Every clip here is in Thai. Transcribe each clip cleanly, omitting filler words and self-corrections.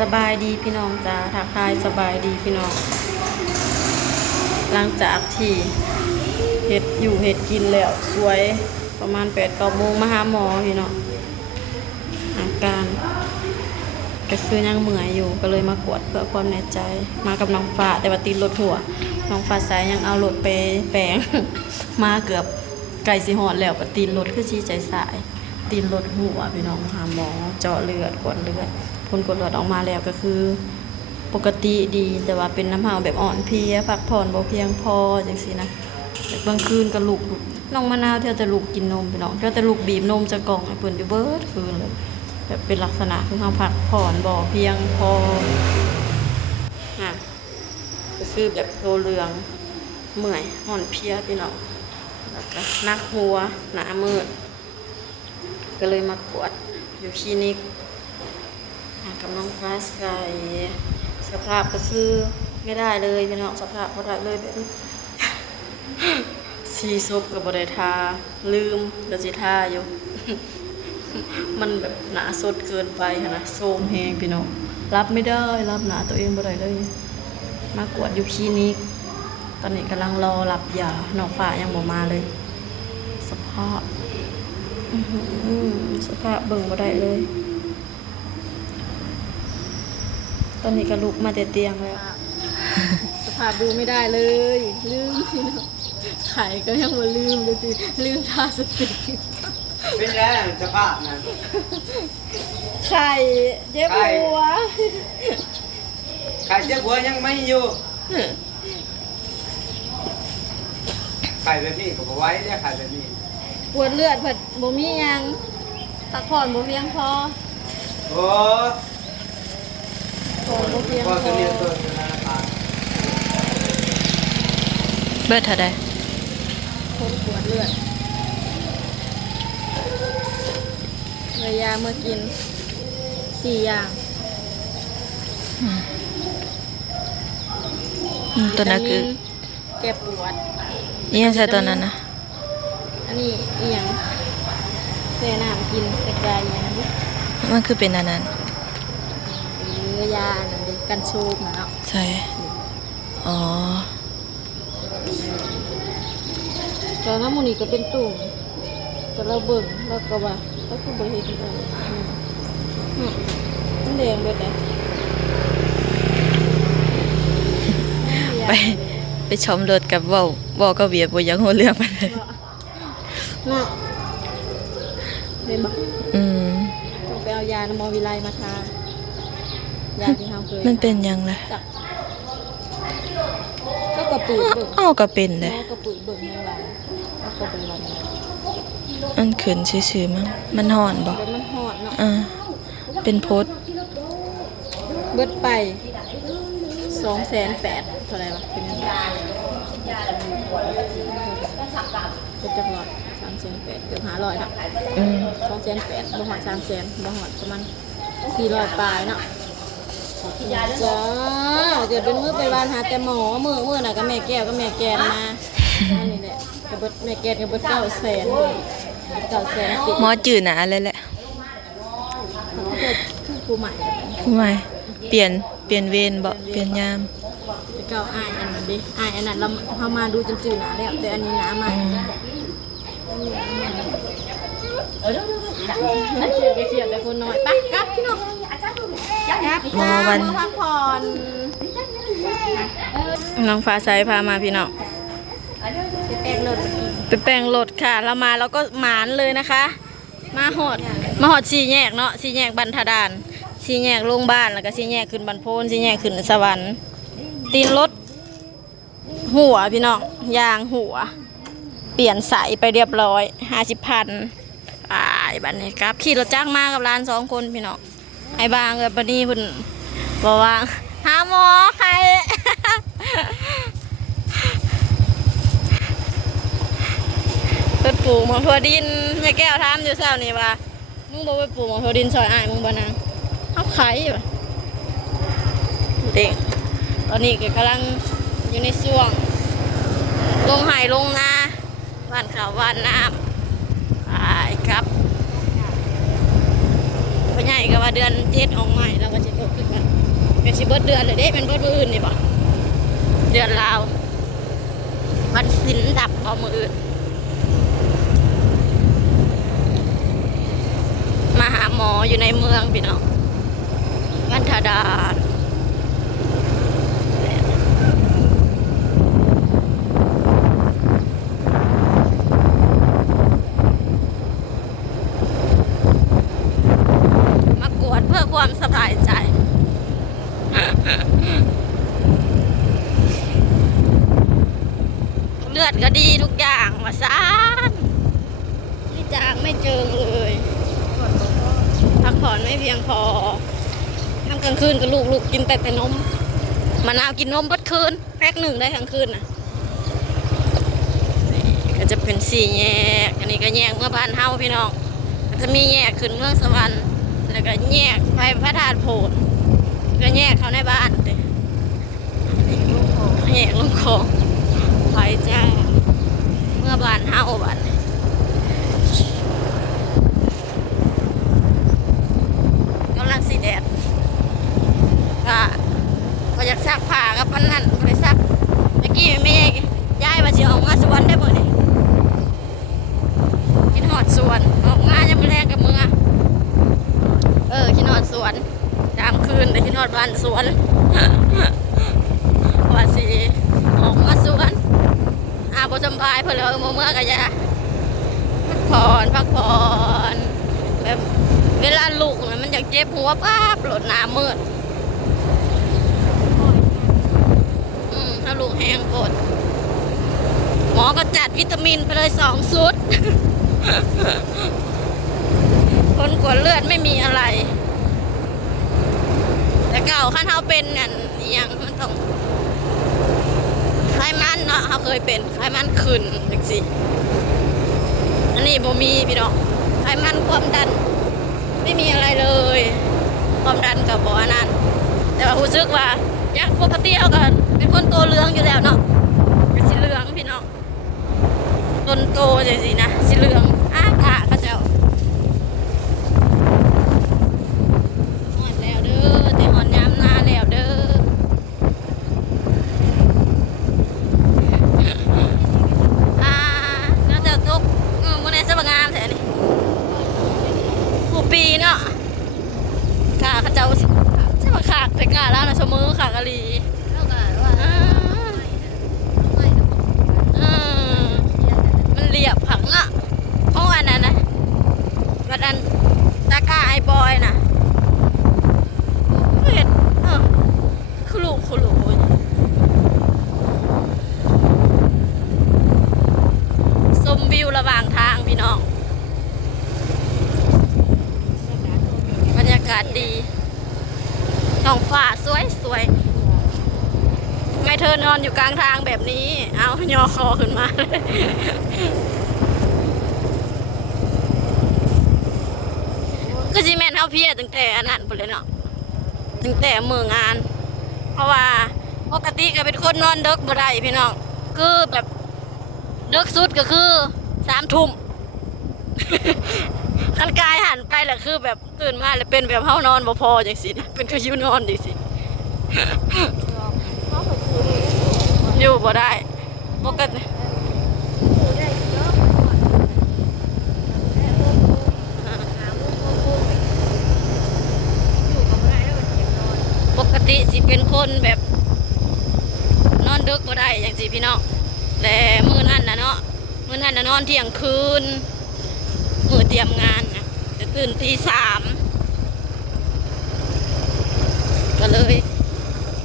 สบายดีพี่น้องจ้าทักทายสบายดีพี่น้องหลังจากที่เห็ดอยู่เห็ดกินแล้วสวยประมาณ8-9 โมงมาหาหมอพี่น้องอาการก็คือยังเมื่อยอยู่ก็เลยมากวดเพื่อความแน่ใจมากับน้องฟ้าแต่ว่าตีนรถหัวน้องฟ้าสายยังเอารถไปแปลง มาเกือบไก่สิหอดแล้วก็ตีนรถคือชี้ใจสายตีนรถหัวพี่น้องหาหมอเจาะเลือดกดเลือดผลกดเลือดออกมาแล้วก็คือปกติดีแต่ว่าเป็นน้ำเห่าแบบอ่อนเพลียพักผ่อนบ่เพียงพอจังซี่นะแต่บางคืนก็ลุกน้องมะนาวเที่ยวแต่ลุกกินนมพี่น้องเที่ยวแต่ลุกบีบนมจากกล่องให้เพิ่นอยู่เบิดคืนเลยแบบเป็นลักษณะคือเฮาพักผ่อนบ่เพียงพอก็คือแบบโตเรืองเมื่อยอ่อนเพลียพี่น้องแล้วก็นักหัวหน้ามืดก็เลยมากวดอยู่คลินิกกับน้องฟ้าใสสภาพก็คือไม่ได้เลยพี่น้องสภาพบ่ได้เลยแบบสีซบกับบได้ทาลืมเดี๋ยวสิทาอยู่ มันแบบหนาสดเกินไปนะโซมแฮงพี่น้องรับไม่ได้รับหนาตัวเองบ่ได้เลยมากวดอยู่คลินิกตอนนี้กำลังรอรับยาน้องฟ้ายังบ่มาเลยสภาพสภาพเบิ่งบ่ได้เลยตอนนี้ก็ลุกมาแต่เตียงแล้วสภาพดูไม่ได้เลยลืมพี่น้องไข่ก็ยังมาลืมเลยสิลืมทาสติเป็นไงสภาพนั้นไข่เจ็บหัวไข่เจ็บหัวยังไม่อยู่ไข่แบบนี้ก็บ่ไหว้เนี่ยไข่แบบนี้ปวดเลือดเพิ่นบ่มีหยังพักผ่อนบ่เพียงพอโอ้บ่เพียงพอเบิดเท่าใดคนปวดเลือดเลยยาเมื่อกิน4 อย่างตัวนั้นคือแก้ปวดนี่ยังใส่ตัวนั้นนะอันนี้อีหยังแช่น้ำกินกระจายอย่างนั้นดิมันคือเป็นอันนั้นยาอันนั้นดิกันโชมเนาะใช่อ๋อตอนนั้นมูนี่ก็เป็นตุ่มแต่เราเบิ่งแล้วก็ว่าก็คือบ่เห็นเลยมันแดงเบิดเลยไปชมรถกับเว้าก็เวียบ่อยากฮู้เรื่องปานใดเนาะเห็นบ่ต้องไปเอายาน้ำมอวิไลมาทายาที่เฮาเคยมันเป็นหยังล่ะก็กระปืดเบิ่งก็เป็นเด้กระปืดเบิ่งให้ว่าก็เป็นวันมันขึ้นซื่อๆมั้งมันฮ้อนบ่มันฮ้อนเนาะเป็นโพสเบิดไป280,000เท่าไหร่วะเป็นเงินก็จักร้อย380,000เกือบ500ครับ280,000บ่ฮอด300,000บ่ฮอดประมาณ400ปลายเนาะจ้าเกิดเป็นมื้อไปบ้านหาแต่หมอมื้อน่ะก็แม่แก้วก็แม่แกนมาอันนี้แหละก็เบิดแม่แกนก็เบิด900,000ติดหมอจืดน่ะอะไรแหละผู้ใหม่เปลี่ยนเวรบ่เปลี่ยนยามเก่าอ้ายอันนั้นดิอ้ายอันนั้นเราเฮามาดูจนจืดหนาแล้วแต่อันนี้หนาใหม่เขียนแต่คนน้อยไปกลับพี่น้องหมอวันพักผ่อนน้องฟ้าใสพามาพี่น้องไปแปลงรถค่ะเรามาแล้วก็หมานเลยนะคะมาหอด4 แยกเนาะ4 แยกบรรทัดาน4 แยกโรงพยาบาลแล้วก็4 แยกขึ้นบรรพต4 แยกขึ้นสวรรค์ตีนรถหัวพี่น้องยางหัวเปลี่ยนใสไปเรียบร้อย50,000บัดนี้ครับขี่รถจักรมากับร้าน2 คนพี่น้องไอ้บางกับปนี่เพิ่นบอกว่าหาหมอใครเพิ่นปลูกหมองทั่วดินแม่แก้วถามอยู่เช้านี่ว่ามึงบ่ไปปลูกหมองทั่วดินซอยอ้ายมึงบ่นางเอาไข่เด็กตอนนี้ก็กำลังอยู่ในช่วงลงไห่ลงนาบ้านข้าวบ้านน้ำครับพ่อใหญ่ก็ว่าเดือน7ออกใหม่แล้วก็จะตกขึ้นมา เป็นสิเบิดเดือนเลยเด้เป็นเบิดมืออื่นนี่บ่เดือนลาววันศิลดับบ่มืออื่นมาหาหมออยู่ในเมืองพี่น้องวันธดามากวดเพื่อความสบายใจเลือดก็ดีทุกอย่างว่าซานที่จางไม่เจอเลยพักผ่อนไม่เพียงพอทั้งกลางคืนก็ลูกกินแต่นมมะนาวกินนมเบิดคืนแพ็คหนึ่งได้ทั้งคืนนะก็จะเป็นสี่แยกอันนี้ก็แยกเมื่อบ้านเฮาพี่น้องก็จะมีแยกขึ้นเมืองสวรรค์แล้วก็แยกไปพระธาตุโพธิ์ก็แยกเขาในบ้านเด้แยกลงคลองไปจ้าเมื่อบ้านเฮาบ้านกำลังสีแดดก็อยากซักผ้ากับปันนั่นไปซักเมื่อกี้แม่ย้ายมาจะออกมาสวนได้บ่เนี่ยกินหอดสวนออกมายังไม่แรงกับมือกินหอดสวนตามคืนแต่กินหอดบ้านสวนว่าสิออกมาสวนบ่สบายเพื่อเราเมื่อกันยาพักผ่อนแบบเวลาลูกมันอยากเจ็บหัวป้าปวดหน้ามืดถ้าลูกแห้งปวดหมอก็จัดวิตามินไปเลย2 ชุดคนกวดเลือดไม่มีอะไรแต่เก่าขั้นเขาเป็นเนี่ยยังมันต้องไขมันเนาะเขาเคยเป็นไขมันขึ้นจังสิอันนี้บ่มีพี่น้องไขมันความดันไม่มีอะไรเลยความดันกับบ่อนั้นแต่ว่ารู้สึกว่าอยากปกติเขาก็เป็นคนโตเหลืองอยู่แล้วเนาะเป็นสีเหลืองพี่น้องต้นโตจังสินะสีเหลืองเขาเจ้าหอดแล้วเด้อแต่หอดยามหน้าแล้วเด้อแล้วจะตกมื้อนี้สบงามแท้นี่ผู้ปีเนาะเขาเจ้าสิมาขากแต่กะแล้วนะชมือขากะลีมันเรียบผังอ่ะเพราะว่านั้นนะวันนั้นตากาไอ้บอยนะเห็นคุลุชมวิวระหว่างทางพี่น้องบรรยากาศดีท้องฟ้าสวยไม่เธอนอนอยู่กลางทางแบบนี้เอาย่อคอขึ้นมาเลยก็จิแม่นเท่าเพียตั้งแต่อันนั้นไปเลยเนาะตั้งแต่มืองานเพราะว่าปกติก็เป็นคนนอนดึกบ่ได้พี่น้องคือแบบดึกสุดก็คือ3 ทุ่มร่างกายหันไปแหละคือแบบตื่นมาแล้วเป็นแบบเฮานอนบ่พอจังสิเป็นคืออยู่นอนจังสิอยู่บ่ได้ปกติสิเป็นคนแบบนอนดึกบ่ได้จังสิพี่น้องแต่มื้อนั้นนะเนาะมื้อนั้นน่ะนอนเที่ยงคืนมื้อเตรียมงานนะจะตื่นตี 3ก็เลย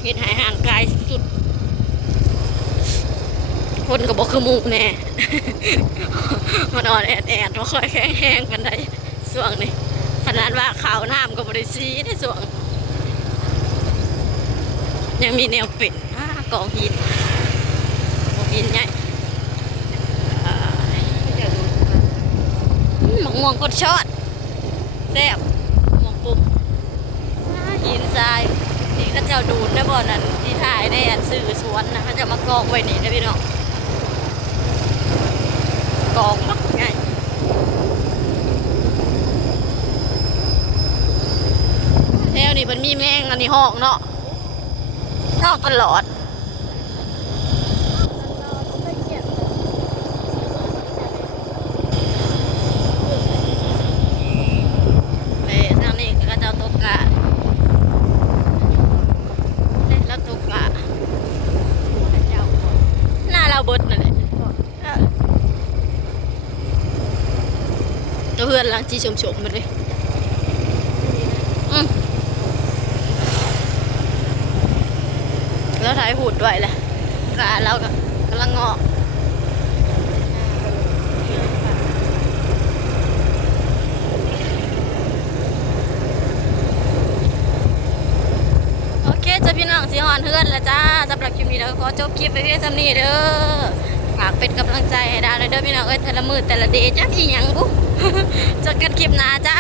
เฮ็ดให้ห่างกายสุดคนก็บอกคือหมูแน่มันอ่อนแอดบ่ค่อยแข็งแรงปานใดช่วงนี้ขนาดว่าขาวน้ำก็บ่ได้ซีในช่วงยังมีแนวเป็ดกองหินใหญ่หมกม่วงกดชอดแซ่บหมกปุ่มหินทรายที่เขาเจ้าดูดได้บ่นั้นที่ถ่ายในอันสื่อสวนนะเขาจะมากองไว้นี่นะพี่น้องกองมักง่ายแถวนี้มันมีแมงอันนี้ห้องเนาะ นอกตลอดไปทางนี้ก็จะเอาตกกะแล้วตกกะหน้าเราเบดนั่นแหละตัวเพื่อนหลังจีชมๆมาเลยแล้วถ่ายหูดด้วยแหละกะเราก็กำลังงอกโอเคจ้ะพี่น้องสีหอนเพื่อนแล้วจ้าสำหรับคลิปนี้เราขอจบคลิปไปเพียงเท่านี้เด้อฝากเป็นกำลังใจให้ดาวเลยเด้อพี่น้องเอ้ยแต่ละมือแต่ละเดย์จ้าอีหยังบุ๊ เจอกันคลิปหน้าจ้า